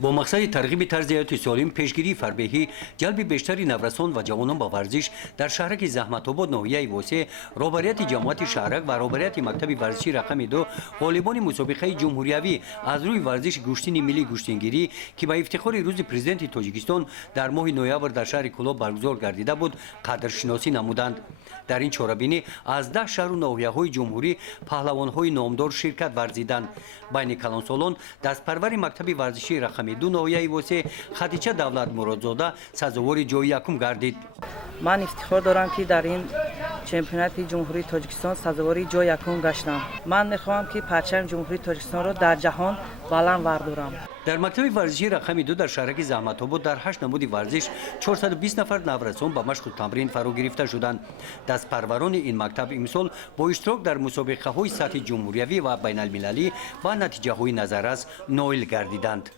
با مقصد ترغیب طرز حیات سالم، پیشگیری فربهی، جلب بیشتری نورسان و جوانان به ورزش در شهرک زحمت‌آباد ناحیه واسع رهبریت جماعت شهرک و رهبریت مکتب ورزشی رقم 2 غالبانی مصابقه جمهوریوی از روی ورزش گوشتین ملی گوشتینگیری که به افتخار روز پرزیدنت تاجیکستان در ماه نوامبر در شهر کلاب برگزار گردیده بود قدرشناسی نمودند. در این چهاربینی از 10 شهر و ناحیه‌های جمهوری پهلوان‌های نامدار شرکت ورزیدند. بین کلانسالان دستپرور مکتب ورزشی رقم 2 ناحیه واسع خدیجه دولت مرادزاده سزاوار جای یکم گردید. من افتخار دارم که در این چمپیونات جمهوری تاجیکستان سزاوار جای یکم گشتم. من میخواهم که پرچم جمهوری تاجیکستان را در جهان بلند وردارم. در مکتب ورزشی رقم 2 در شهرک زحمت‌آباد در 8 نمودی ورزش 420 نفر نفرسان با مشق و تمرین فاро گرفته شدند. دستپرواروни این مکتب امسال با اشتراک در مусобикахои سطح جمهوریوی و بینالمиллали با натичахои назаррас ноил گردیدند.